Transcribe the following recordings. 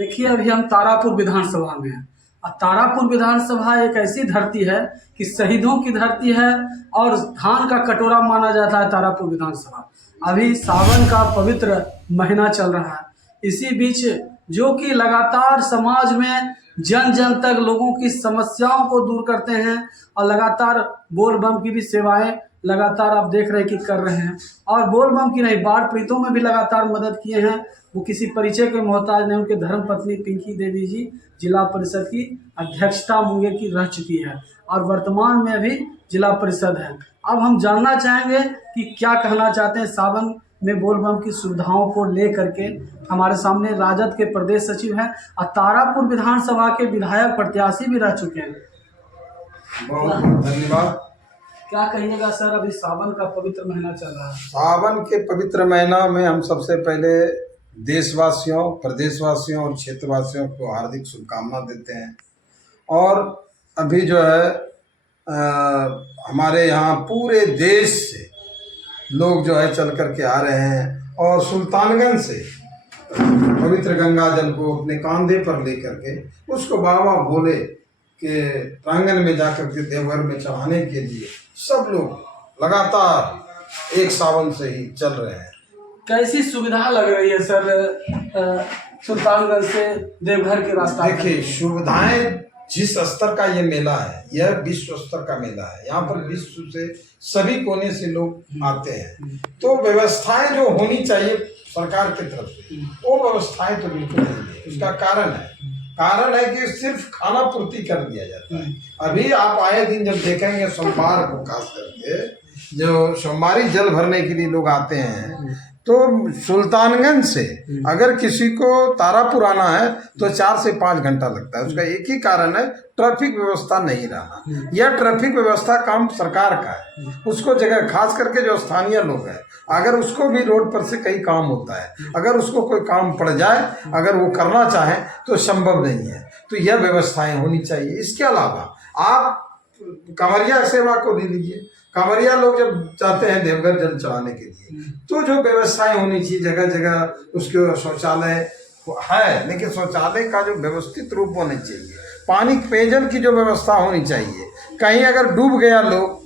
देखिए, अभी हम तारापुर विधानसभा में हैं और तारापुर विधानसभा एक ऐसी धरती है कि शहीदों की धरती है और धान का कटोरा माना जाता है तारापुर विधानसभा। अभी सावन का पवित्र महीना चल रहा है। इसी बीच जो कि लगातार समाज में जन जन तक लोगों की समस्याओं को दूर करते हैं और लगातार बोल बम की भी सेवाएं लगातार आप देख रहे हैं कि कर रहे हैं। और बोल बम की नहीं, बाढ़ पीड़ितों में भी लगातार मदद किए हैं। वो किसी परिचय के मोहताज नहीं। उनके धर्म पत्नी पिंकी देवी जी जिला परिषद की अध्यक्षता मुंगेर की रह चुकी है और वर्तमान में भी जिला परिषद है। अब हम जानना चाहेंगे कि क्या कहना चाहते हैं सावन में बोल बम की सुविधाओं को ले करके। हमारे सामने राजद के प्रदेश सचिव हैं और तारापुर विधानसभा के विधायक प्रत्याशी भी रह चुके हैं। बहुत धन्यवाद। क्या कहिएगा सर, अभी सावन का पवित्र महीना चल रहा है। सावन के पवित्र महीना में हम सबसे पहले देशवासियों, प्रदेशवासियों और क्षेत्रवासियों को हार्दिक शुभकामना देते हैं। और अभी जो है हमारे यहाँ पूरे देश से लोग जो है चल कर के आ रहे हैं और सुल्तानगंज से पवित्र गंगा जल को अपने कांधे पर लेकर के उसको बाबा भोले के प्रांगण में जाकर के देवघर में चढ़ाने के लिए सब लोग लगातार एक सावन से ही चल रहे हैं। कैसी सुविधा लग रही है सर सुल्तानगंज से देवघर के रास्ता? देखिए, सुविधाएं जिस स्तर का ये मेला है, यह विश्व स्तर का मेला है। यहाँ पर विश्व से सभी कोने से लोग आते हैं, तो व्यवस्थाएं जो होनी चाहिए सरकार की तरफ से वो व्यवस्थाएं तो बिल्कुल नहीं है। उसका कारण है कि सिर्फ खाना पूर्ति कर दिया जाता है। अभी आप आए दिन जब देखेंगे सोमवार को खास करके जो सोमवारी जल भरने के लिए लोग आते हैं, तो सुल्तानगंज से अगर किसी को तारापुर आना है तो 4 से 5 घंटा लगता है। उसका एक ही कारण है, ट्रैफिक व्यवस्था नहीं रहना। यह ट्रैफिक व्यवस्था काम सरकार का है। उसको जगह खास करके जो स्थानीय लोग हैं, अगर उसको भी रोड पर से कई काम होता है, अगर उसको कोई काम पड़ जाए, अगर वो करना चाहे तो संभव नहीं है। तो यह व्यवस्थाएं होनी चाहिए। इसके अलावा आप कांवरिया सेवा को ले लीजिए। कांवरिया लोग जब जाते हैं देवघर जल चढ़ाने के लिए, तो जो व्यवस्थाएं होनी चाहिए, जगह जगह उसके शौचालय है, लेकिन शौचालय का जो व्यवस्थित रूप होने चाहिए, पानी पेयजल की जो व्यवस्था होनी चाहिए। कहीं अगर डूब गया लोग,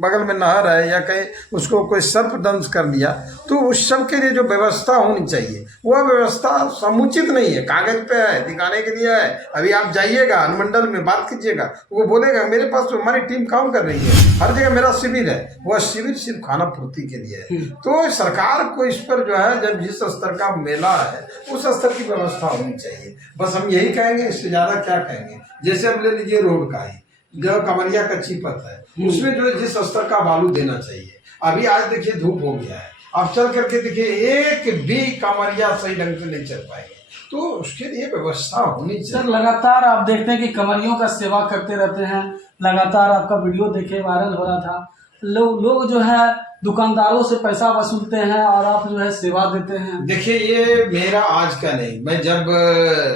बगल में नहर है या कहीं उसको कोई सर्प दंश कर दिया, तो उस सब के लिए जो व्यवस्था होनी चाहिए वह व्यवस्था समुचित नहीं है। कागज पे है, दिखाने के लिए है। अभी आप जाइएगा अनुमंडल में बात कीजिएगा, वो बोलेगा मेरे पास तो हमारी टीम काम कर रही है, हर जगह मेरा शिविर है। वह शिविर सिर्फ खाना पूर्ति के लिए है। तो सरकार को इस पर जो है, जब जिस स्तर का मेला है उस स्तर की व्यवस्था होनी चाहिए। बस हम यही कहेंगे, इससे ज़्यादा क्या कहेंगे। जैसे अब ले लीजिए रोड का ही जो कांवरिया कच्ची पथ है, उसमें जो है जिस स्तर का बालू देना चाहिए। अभी आज देखिए धूप हो गया है, आप चल करके देखिए एक भी कांवरिया सही ढंग से नहीं चल पाएंगे। तो उसके लिए व्यवस्था होनी चाहिए। सर, लगातार आप देखते हैं कि कंवरियों का सेवा करते रहते हैं। लगातार आपका वीडियो देखे वायरल हो रहा था। लोग जो है दुकानदारों से पैसा वसूलते हैं और आप जो है सेवा देते हैं। देखिए, ये मेरा आज का नहीं, मैं जब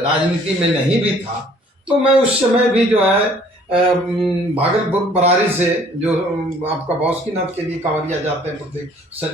राजनीति में नहीं भी था तो मैं उस समय भी जो है भागलपुर बरारी से जो आपका बासुकीनाथ के लिए कांवरिया जाते हैं प्रत्येक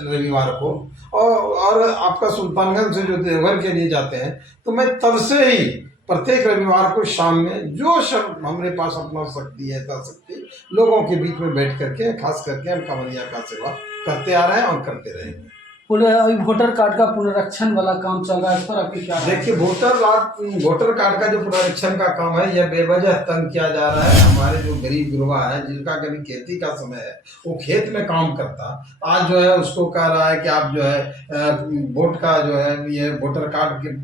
रविवार को, और आपका सुल्तानगंज से जो देवघर के लिए जाते हैं, तो मैं तब से ही प्रत्येक रविवार को शाम में जो सब हमारे पास अपना शक्ति है शक्ति लोगों के बीच में बैठ करके खास करके हम कांवरिया का सेवा करते आ रहे हैं और करते रहेंगे। वोटर कार्ड का पुनरीक्षण वाला काम चल रहा है, इस पर आपकी क्या? देखिए, वोटर कार्ड का जो पुनरीक्षण का काम है, यह बेवजह तंग किया जा रहा है। हमारे जो गरीब गुरबा है, जिनका कभी खेती का समय है, वो खेत में काम करता, आज जो है उसको कह रहा है कि आप जो है वोट का जो है ये वोटर कार्ड के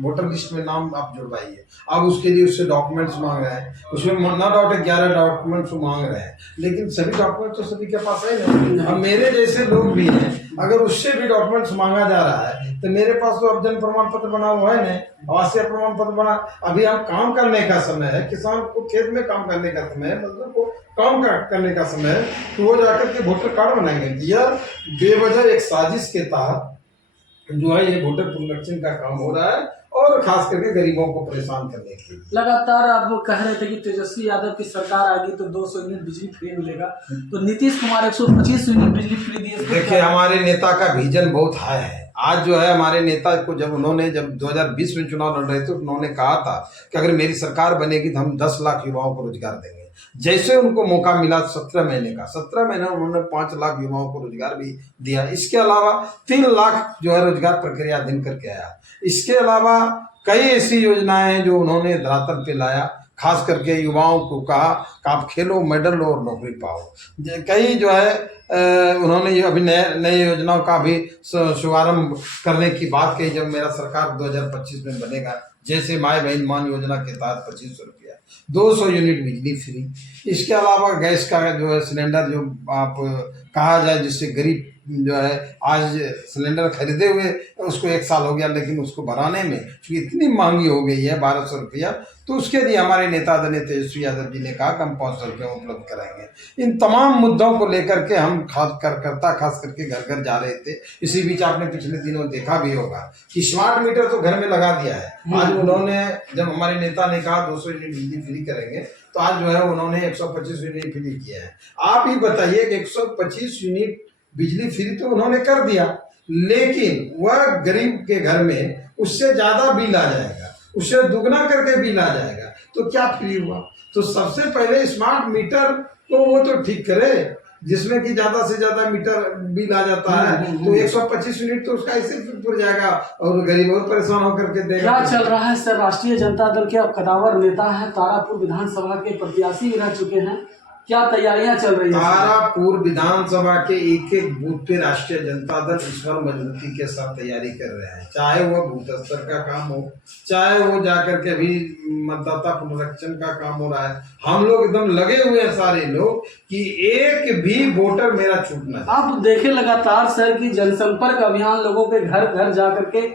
वोटर लिस्ट में नाम आप जुड़वाइए। अब उसके लिए उससे डॉक्यूमेंट्स मांग रहे हैं, उसमें no doubt 11 डॉक्यूमेंट्स मांग रहे हैं, लेकिन सभी डॉक्यूमेंट तो सभी के पास है नहीं। अब मेरे जैसे लोग भी हैं, अगर उससे भी डॉक्यूमेंट्स मांगा जा रहा है तो मेरे पास तो अब जन प्रमाण पत्र बना हुआ है नहीं, आवासीय प्रमाण पत्र बना। अभी हम काम करने का समय है, किसान को खेत में काम करने का समय है, मजदूर को काम करने का समय है, तो वो जाकर के वोटर कार्ड बनाएंगे। यह बेवजह एक साजिश के तहत जो है ये वोटर पुनरीक्षण का काम हो रहा है, और खास करके गरीबों को परेशान करने के लिए। लगातार आप कह रहे थे कि तेजस्वी यादव की सरकार आएगी तो 200 यूनिट बिजली फ्री मिलेगा, तो नीतीश कुमार 125 यूनिट बिजली फ्री दिए। देखिए, हमारे नेता का विजन बहुत हाई है। आज जो है हमारे नेता को जब 2020 में चुनाव लड़ रहे थे, उन्होंने कहा था कि अगर मेरी सरकार बनेगी तो हम 10 लाख युवाओं को रोजगार देंगे। जैसे उनको मौका मिला 17 महीने का, 17 महीने उन्होंने 5 लाख युवाओं को रोजगार भी दिया। इसके अलावा 3 लाख जो है रोजगार प्रक्रिया अधीन करके आया। इसके अलावा कई ऐसी योजनाएं हैं जो उन्होंने धरातल पे लाया, खास करके युवाओं को कहा कि आप खेलो, मेडल लो और नौकरी पाओ। कई जो है उन्होंने ये अभी नए योजनाओं का भी शुभारंभ करने की बात कही जब मेरा सरकार 2025 में बनेगा। जैसे माई बहन मान योजना के तहत 2500 रुपया, 200 यूनिट बिजली फ्री। इसके अलावा गैस का जो है सिलेंडर जो आप कहा जाए, जिससे गरीब जो है आज सिलेंडर खरीदे हुए उसको 1 साल हो गया, लेकिन उसको भराने में क्योंकि इतनी महंगी हो गई है 1200 रुपया, तो उसके लिए हमारे नेता आदरणीय तेजस्वी यादव जी ने कहा कि हम 500 रुपये उपलब्ध कराएंगे। इन तमाम मुद्दों को लेकर के हम खास करके घर घर जा रहे थे। इसी बीच आपने पिछले दिनों देखा भी होगा कि स्मार्ट मीटर तो घर में लगा दिया है। आज उन्होंने, जब हमारे नेता ने कहा 200 यूनिट बिजली फ्री करेंगे, तो आज जो है उन्होंने 125 यूनिट फ्री किया है। आप ही बताइए कि 125 यूनिट बिजली फ्री तो उन्होंने कर दिया, लेकिन वह गरीब के घर में उससे ज्यादा बिल आ जाएगा, उससे दुगना करके बिल आ जाएगा, तो क्या फ्री हुआ? तो सबसे पहले स्मार्ट मीटर को वो तो ठीक करे जिसमें कि ज्यादा से ज्यादा मीटर बिल आ जाता है। तो 125 यूनिट तो उसका ऐसे पुर जाएगा और गरीब और परेशान होकर के देगा। क्या चल रहा है सर? राष्ट्रीय जनता दल के आप कदावर नेता हैं, तारापुर विधानसभा के प्रत्याशी भी रह चुके हैं, क्या तैयारियां चल रही है? तारापुर विधानसभा के एक बूथ पे राष्ट्रीय जनता दल ईश्वर मजबूती के साथ तैयारी कर रहे हैं। चाहे वो बूथ स्तर का काम हो, चाहे वो जाकर के भी मतदाता पुनरीक्षण का काम हो रहा है, हम लोग एकदम लगे हुए हैं सारे लोग कि एक भी वोटर मेरा छूटना है। आप देखे लगातार सर की जनसंपर्क अभियान लोगों के घर घर जा करके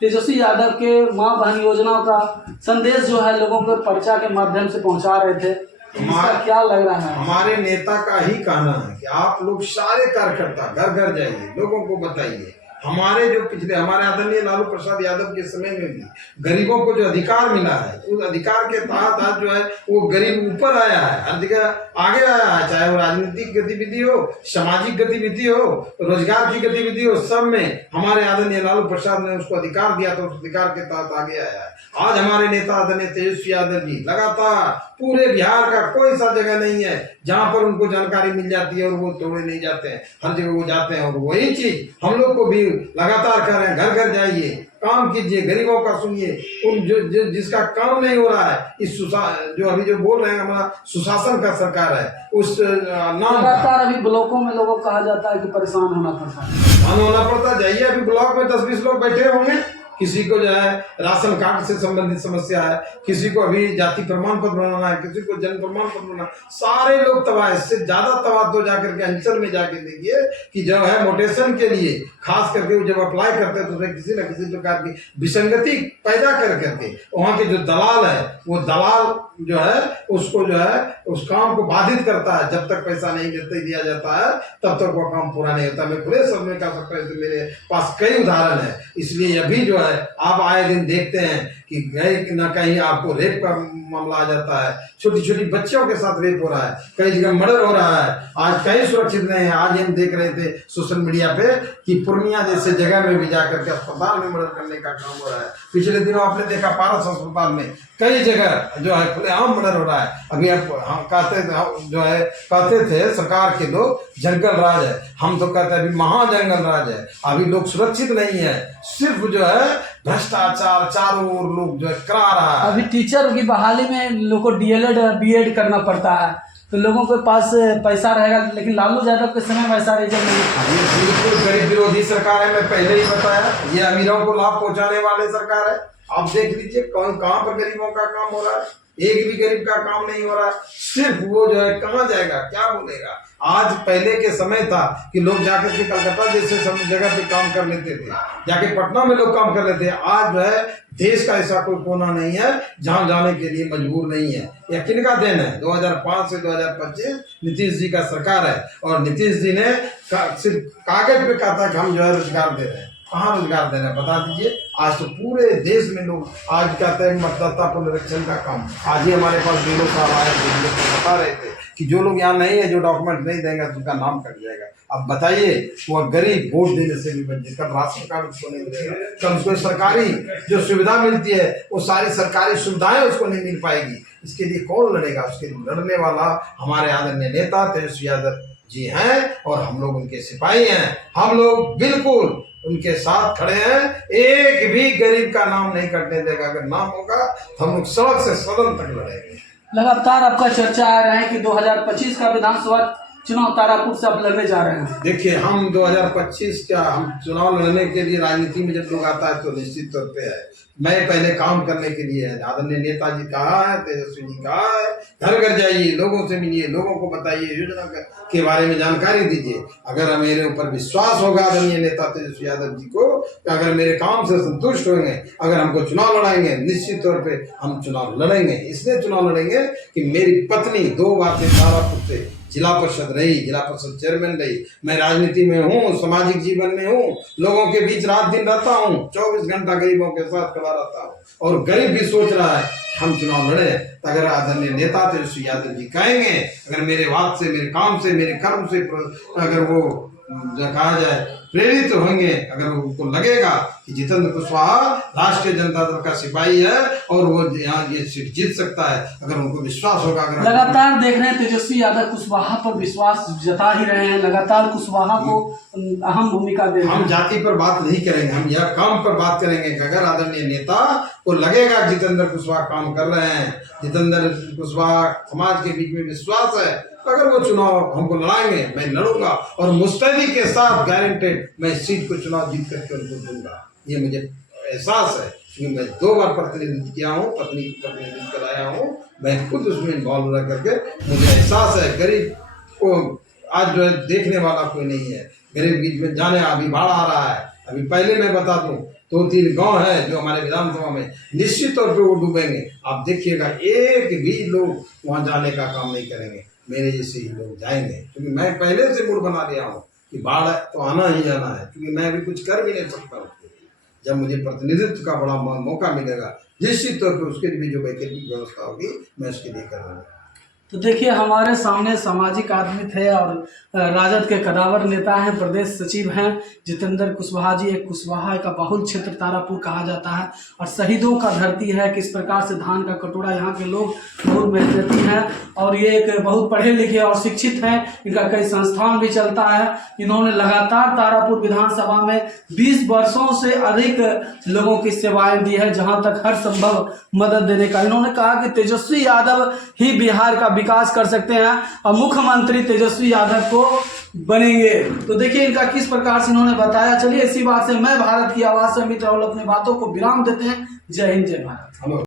तेजस्वी यादव के माँ बहन योजनाओं का संदेश जो है लोगों को पर्चा के माध्यम से पहुंचा रहे थे। इसका क्या लग रहा है? हमारे नेता का ही कहना है कि आप लोग सारे कार्यकर्ता घर घर जाइए, लोगों को बताइए। हमारे जो पिछले हमारे आदरणीय लालू प्रसाद यादव के समय में भी गरीबों को जो अधिकार मिला है, उस अधिकार के तहत आज जो है वो गरीब ऊपर आया है, हर जगह आगे आया है। चाहे वो राजनीतिक गतिविधि हो, सामाजिक गतिविधि हो, रोजगार की गतिविधि हो, सब में हमारे आदरणीय लालू प्रसाद ने उसको अधिकार दिया, तो उस अधिकार के तहत आगे आया है। आज हमारे नेता आदरणीय तेजस्वी यादव जी लगातार पूरे बिहार का कोई सा जगह नहीं है जहां पर उनको जानकारी मिल जाती है और वो तोड़े नहीं जाते हैं, हर जगह वो जाते हैं। और वही चीज हम लोग को भी लगातार कर रहे हैं, घर घर जाइए, काम कीजिए, गरीबों का सुनिए। उन जिसका काम नहीं हो रहा है, इस जो अभी जो बोल रहे हैं हमारा सुशासन का सरकार है, उस नाम लगातार अभी ब्लॉकों में लोगों को कहा जाता है कि परेशान होना पड़ता है। होना पड़ता। जाइए, अभी ब्लॉक में 10-20 लोग बैठे होंगे, किसी को जो है राशन कार्ड से संबंधित समस्या है, किसी को अभी जाति प्रमाण पत्र बनाना है, किसी को जन्म प्रमाण पत्र बनाना, सारे लोग तबाह। इससे ज्यादा तबाह तो जाकर के अंचल में जाके देखिए कि जो है मोटेशन के लिए खास करके जब अप्लाई करते हैं तो किसी न किसी प्रकार की विसंगति पैदा कर करके वहाँ के जो दलाल है, वो दलाल जो है उसको जो है उस काम को बाधित करता है। जब तक पैसा नहीं दिया जाता है तब तक वो काम पूरा नहीं होता। मैं खुले शब्द में कह सकता हूँ, मेरे पास कई उदाहरण है। इसलिए अभी जो है आप आए दिन देखते हैं कि कहीं न कहीं आपको रेप का मामला आ जाता है, छोटी छोटी बच्चों के साथ रेप हो रहा है, कई जगह मर्डर हो रहा है। आज कहीं सुरक्षित नहीं है। आज हम देख रहे थे सोशल मीडिया पे कि पूर्णिया जैसे जगह में भी जाकर के अस्पताल में मर्डर करने का काम हो रहा है। पिछले दिनों आपने देखा पारस अस्पताल में कई जगह जो है खुलेआम मर्डर हो रहा है। अभी आप हम कहते थे सरकार के लोग जंगल राज है, हम तो कहते हैं अभी महाजंगल राज है। अभी लोग सुरक्षित नहीं है, सिर्फ जो है भ्रष्टाचार चारों ओर लोग जो है करा रहा है। अभी टीचर की बहाली में लोगों को DLED BEd करना पड़ता है, तो लोगों के पास पैसा रहेगा, लेकिन लालू यादव के समय वैसा रिजल्ट नहीं था। ये बिल्कुल गरीब विरोधी सरकार है। मैं पहले ही बताया, ये अमीरों को लाभ पहुंचाने वाले सरकार है। आप देख लीजिए कहाँ पर गरीबों का काम हो रहा है, एक भी गरीब का काम नहीं हो रहा है। सिर्फ वो जो है कहाँ जाएगा, क्या बोलेगा। आज पहले के समय था कि लोग जाकर के कलकत्ता जैसे सब जगह पे काम कर लेते थे, जाके पटना में लोग काम कर लेते हैं। आज जो है देश का ऐसा कोई कोना नहीं है जहां जाने के लिए मजबूर नहीं है। यह किनका देन है? 2005 से 2025 नीतीश जी का सरकार है, और नीतीश जी ने सिर्फ कागज पे कहा था कि हम जो है रोजगार दे रहे हैं। कहाँ रोजगार दे रहे हैं बता दीजिए। आज तो पूरे देश में लोग आज कहते हैं मतदाता पुनरीक्षण का काम। आज ही हमारे पास बीरो साहब आए थे, बता रहे थे कि जो लोग यहाँ नहीं है, जो डॉक्यूमेंट नहीं देंगे तो उनका नाम कट जाएगा। अब बताइए, वो गरीब वोट देने से भी बचे, कल राशन कार्ड उसको नहीं मिलेगा, कल उसको सरकारी जो सुविधा मिलती है वो सारी सरकारी सुविधाएं उसको नहीं मिल पाएगी। इसके लिए कौन लड़ेगा? उसके लिए लड़ने वाला हमारे आदरणीय नेता तेजस्वी यादव जी हैं और हम लोग उनके सिपाही हैं। हम लोग बिल्कुल उनके साथ खड़े हैं। एक भी गरीब का नाम नहीं कटने देगा। अगर नाम होगा तो हम लोग सड़क से सदन तक लड़ेंगे। लगातार आपका चर्चा आ रहा है कि 2025 का विधानसभा चुनाव तारापुर से आप लड़ने जा रहे हैं। देखिए, हम 2025 का हम चुनाव लड़ने के लिए राजनीति में जब लोग आता है तो निश्चित तौर पे है मैं पहले काम करने के लिए है। आदरणीय नेताजी कहा है, तेजस्वी जी कहा है, घर घर जाइए, लोगों से मिलिए, लोगों को बताइए, योजना के बारे में जानकारी दीजिए। अगर मेरे ऊपर विश्वास होगा आदरणीय नेता तेजस्वी यादव जी को, अगर मेरे काम से संतुष्ट होंगे, अगर हमको चुनाव लड़ाएंगे, निश्चित तौर पे हम चुनाव लड़ेंगे। इसलिए चुनाव लड़ेंगे कि मेरी पत्नी 2 बार से तारापुर से जिला परिषद रही, जिला परिषद चेयरमैन रही। मैं राजनीति में हूँ, सामाजिक जीवन में हूँ, लोगों के बीच रात दिन रहता हूँ, 24 घंटा गरीबों के साथ खड़ा रहता हूँ। और गरीब भी सोच रहा है हम चुनाव लड़े, तो अगर आदरणीय नेता तेजस्वी यादव जी कहेंगे, अगर मेरे बात से, मेरे काम से, मेरे कर्म से अगर वो कहा जाए प्रेरित होंगे, अगर उनको लगेगा कि जितेंद्र कुशवाहा राष्ट्रीय जनता दल का सिपाही है और वो यहाँ ये सीट जीत सकता है, अगर उनको विश्वास होगा। अगर लगातार देख रहे हैं तेजस्वी यादव कुशवाहा पर विश्वास जता ही रहे हैं, लगातार कुशवाहा को अहम भूमिका दे रहे हैं। हम जाति पर बात नहीं करेंगे, हम यह काम पर बात करेंगे कि अगर आदरणीय नेता को लगेगा जितेंद्र कुशवाहा काम कर रहे हैं, जितेंद्र कुशवाहा समाज के बीच में विश्वास है, अगर वो चुनाव हमको लड़ाएंगे, मैं लड़ूंगा और मुस्तैदी के साथ गारंटेड मैं इस सीट को चुनाव जीत करके उनको दूंगा। ये मुझे एहसास है क्योंकि मैं 2 बार प्रतिनिधित्व किया हूँ, पत्नी को प्रतिनिधित्व कराया हूँ, मैं खुद उसमें इन्वॉल्व रह करके मुझे एहसास है। गरीब को आज जो है देखने वाला कोई नहीं है। गरीब बीच में जाने, अभी बाढ़ आ रहा है, अभी पहले मैं बता दूं 2-3 गांव है जो हमारे विधानसभा में निश्चित तौर पे वो डूबेंगे। आप देखिएगा, एक भी लोग वहाँ जाने का काम नहीं करेंगे, मेरे जैसे ही लोग जाएंगे, क्योंकि मैं पहले से मूड बना लिया हूँ कि बाढ़ तो आना ही जाना है, क्योंकि मैं अभी कुछ कर भी नहीं सकता हूँ। जब मुझे प्रतिनिधित्व का बड़ा मौका मिलेगा, निश्चित तौर पर उसके लिए जो वैकल्पिक व्यवस्था होगी मैं उसके लिए करूँगा। तो देखिए, हमारे सामने सामाजिक आदमी थे और राजद के कदावर नेता हैं, प्रदेश सचिव हैं जितेंद्र कुशवाहा जी। एक कुशवाहा का बहुल क्षेत्र तारापुर कहा जाता है और शहीदों का धरती है। किस प्रकार से धान का कटोरा यहाँ के लोग बहुत मेहनती हैं और ये एक बहुत पढ़े लिखे और शिक्षित हैं। इनका कई संस्थान भी चलता है। इन्होंने लगातार तारापुर विधानसभा में 20 वर्षों से अधिक लोगों की सेवाएं दी है, जहाँ तक हर संभव मदद देने का। इन्होंने कहा कि तेजस्वी यादव ही बिहार का विकास कर सकते हैं और मुख्यमंत्री तेजस्वी यादव को बनेंगे। तो देखिए इनका किस प्रकार से इन्होंने बताया। चलिए, इसी बात से मैं भारत की आवाज से अमित राहुल अपने बातों को विराम देते हैं। जय हिंद, जय भारत।